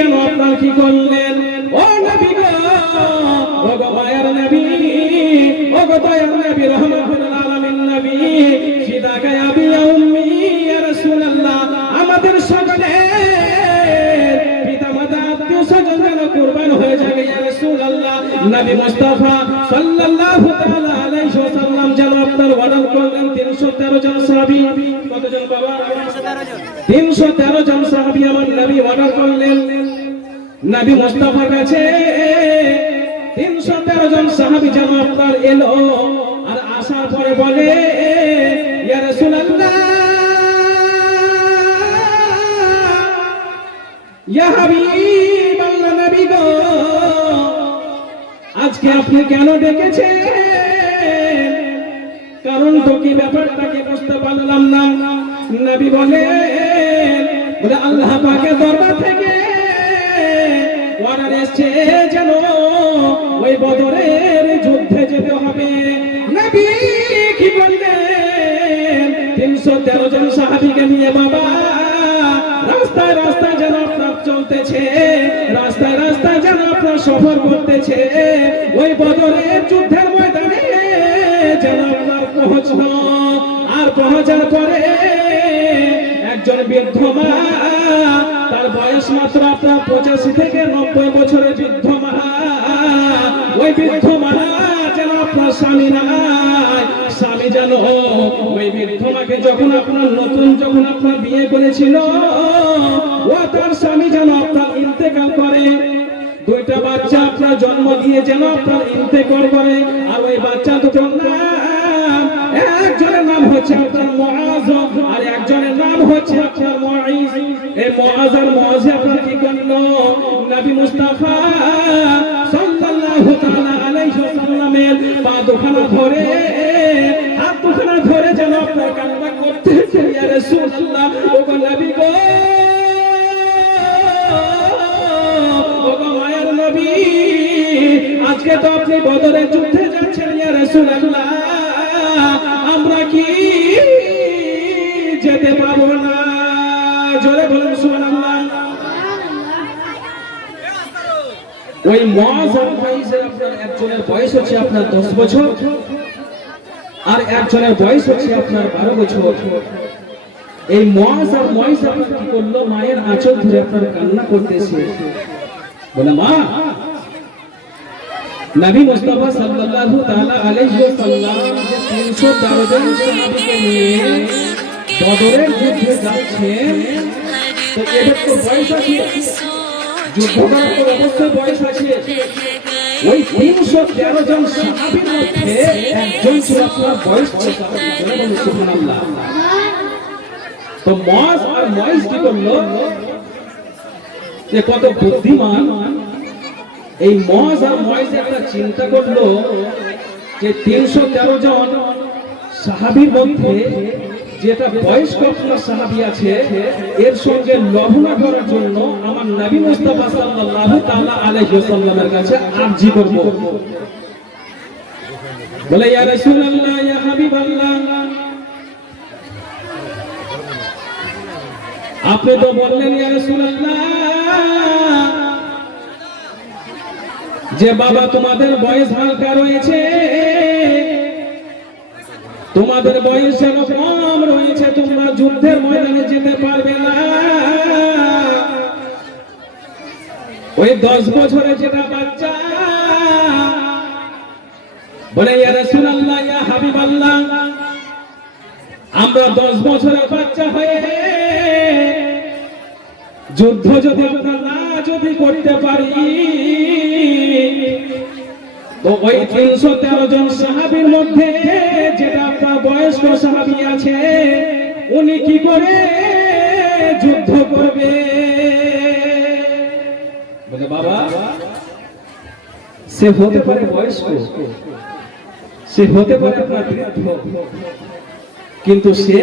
যেন আপনার কি করলেন, ও নবী গো, ও গো মায়ের নবী, ও গো দয়ার নবী, রহমাতুল আলামিন নবী, ফিদাকা আবি ওয়া উম্মি ইয়া রাসূলুল্লাহ, আমাদের সকলের পিতামাতা আত্মীয়-স্বজন যেন কুরবান হয়ে যাবে ইয়া রাসূলুল্লাহ। নবী মুস্তাফা সাল্লাল্লাহু তাআলা আলাইহি ওয়াসাল্লাম যেন আপনার ওয়াদা করলেন 313 জন সাহাবী। কতজন বাবা? 313 জন সাহাবী আমার নবী ওয়াদা করলেন নবী মুস্তাফার কাছে। 313 জন সাহাবী যেন আপনার এলো, আর আসার পরে বলে ইয়া রাসূলুল্লাহ, ইয়া হাবিবাল্লাহ, নবী গো, আজকে আপনি কেন ডেকেছেন? কারণ তো কি, ব্যাপারটা কি বুঝতে পারলাম না। নবী বলে আল্লাহ পাকের দরবার থেকে অর্ডার এসেছে যেন ওই বদরের যুদ্ধে যেতে হবে। নবী কি বললেন? 313 জন সাহাবীকে নিয়ে বাবা রাস্তায় রাস্তায় যেন আপনার চলতেছে, রাস্তায় রাস্তায় যেন আপনার সফর করতেছে, ওই বদরের যুদ্ধের ময়দানে যেন আপনার পৌঁছলো। আর পৌঁছার পরে একজন বৃদ্ধ মা, তার বয়স মাত্র আপনার 85 থেকে 90 বছরের বৃদ্ধ মা, ওই বৃদ্ধ মা যেন আপনার স্বামী নাই, স্বামী যেন ওই বৃদ্ধ মাকে যখন আপনার নতুন যখন আপনার বিয়ে করেছিল, ও তার স্বামী যেন আপনার ইন্তেকাল করে, 2টা বাচ্চা আপনার জন্ম দিয়ে যেন আপনার ইন্তেকাল করে। আর ওই বাচ্চা দুটোর নাম, একজনের নাম হচ্ছে আপনার মুআজ, আর একজনের নাম হচ্ছে আপনার মুঈজ। এই মুআজ আর মুঈজ আপনার কি করলো? নবী মুস্তাফা সাল্লাল্লাহু তাআলা আলাইহি ওয়াসাল্লামের পা দুখানা ধরে, হাত দুখানা ধরে যেন আপনার কান্না করতেছে, ইয়া রাসূলুল্লাহ, ও গো নবী গো, ও গো মায়ের নবী, আজকে তো আপনি বদরের যুদ্ধে যাচ্ছেন ইয়া রাসূলুল্লাহ, আমরা কি যেতে পারবো না? জোরে বলুন সুবহানাল্লাহ। ওই মুআজ আর মুঈজের আপনার একজনের বয়স হচ্ছে আপনার 10 বছর, আর একজনের বয়স হচ্ছে আপনার 12 বছর। এই মুআজ আর মুঈজ আপনার কি করলো? মায়ের আঁচল ধরে আপনার কান্না করতেছে, বলে মা, নবী মুস্তাফা সাল্লাল্লাহু তাআলা আলাইহি ওয়াসাল্লাম যে 313 জন সাহাবীকে নিয়ে বদরের যুদ্ধে যাচ্ছেন, তো এদের তো বয়স আছে, যুদ্ধ করার তো অবশ্যই বয়স আছে। ওই 313 জন সাহাবীর মধ্যে একজন ছিল আপনার বয়স 6 বছর। সুবহানাল্লাহ। তো মুআজ আর মুঈজ কি করলো? যে কত বুদ্ধিমান! এই মুআজ আর মুঈজ একটা চিন্তা করলো যে 313 জন সাহাবীর মধ্যে যেটা বয়স্ক আপনার সাহাবী আছে, এর সঙ্গে লড়না করার জন্য আমার নবী মুস্তাফা সাল্লাল্লাহু তাআলা আলাইহি ওয়াসাল্লামের কাছে আরজি করব। বলে ইয়া রাসূলুল্লাহ, ইয়া হাবিবাল্লাহ, আপনি তো বললেন ইয়া রাসূলুল্লাহ যে বাবা তোমাদের বয়স হালকা রয়েছে, তোমাদের বয়স যেন কম রয়েছে, তোমরা যুদ্ধের ময়দানে যেতে পারবে না। ওই 10 বছরের যেটা বাচ্চা, বলে ইয়া রাসূলুল্লাহ, ইয়া হাবিবাল্লাহ, আমরা 10 বছরের বাচ্চা হয়ে যুদ্ধ যদি আমরা না যদি করতে পারি, তো ওই 313 জন সাহাবীর মধ্যে যেটা আপনার বয়স্ক সাহাবী আছে, উনি কি করে যুদ্ধ করবে? বলে বাবা, সে হতে পারে বয়স্ক, সে হতে পারে আপনার বৃদ্ধ, কিন্তু সে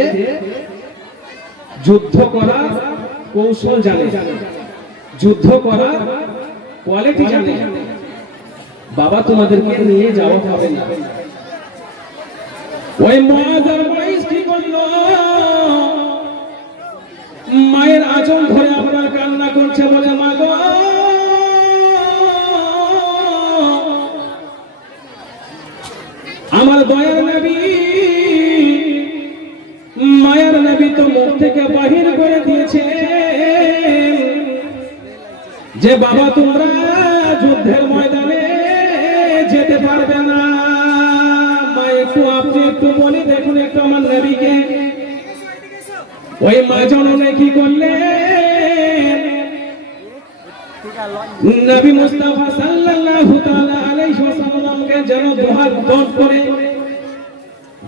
যুদ্ধ করার কৌশল জানে, যুদ্ধ করার কোয়ালিটি জানে। বাবা তোমাদেরকে নিয়ে যাওয়া হবে না। ওই মুআজ আর মুঈজ কি করলো? মায়ের আঁচল ধরে আপনার কান্না করছে, বলে মা গো, দয়ার নবী মায়ার নবী তো মুখ থেকে বাহির করে দিয়েছে যে বাবা তোমরা যুদ্ধের ময়দানে যেতে পারবে না। মা একটু আপনি একটু বলে দেখুন একটু আমার নবীকে। ওই মা জননী কি করলেন? নবী মুস্তাফা সাল্লাল্লাহু তাআলা আলাইহি ওয়াসাল্লামকে যেন দুহাত দৌড় করে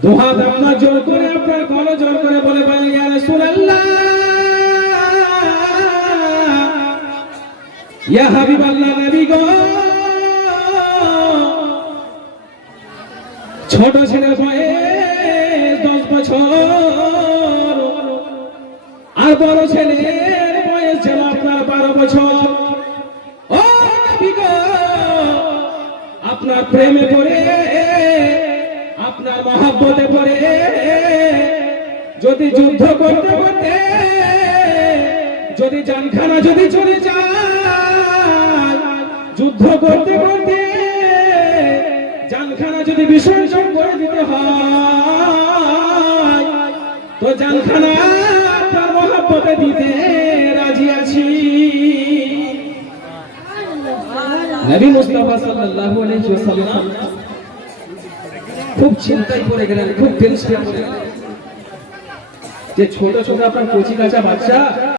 দুহাত আপনার জোর করে আপনার গলা জোর করে বলে বলেন ইয়া রাসূলুল্লাহ ইয়া হাবিবাল্লাহ নবী গো, ছোট ছেলে বয়স 10 বছর আর বড় ছেলের বয়স ছিল আপনার 12 বছর। ও নবী গো, আপনার প্রেমে পড়ে আপনার মহব্বতে পড়ে যদি যুদ্ধ করতে করতে যদি জানখানা যদি চলে যায়, যুদ্ধ করতে করতে জানখানা যদি বিসর্জন করে দিতে হয় তো জানখানা আপনার মহব্বতে দিতে রাজি আছি। নবী মুস্তাফা সাল্লাল্লাহু আলাইহি ওয়াসাল্লাম খুব চিন্তায় পড়ে গেলেন, খুব টেনশনে পড়ে গেলেন যে ছোট ছোট আপনার কচি কাঁচা বাচ্চা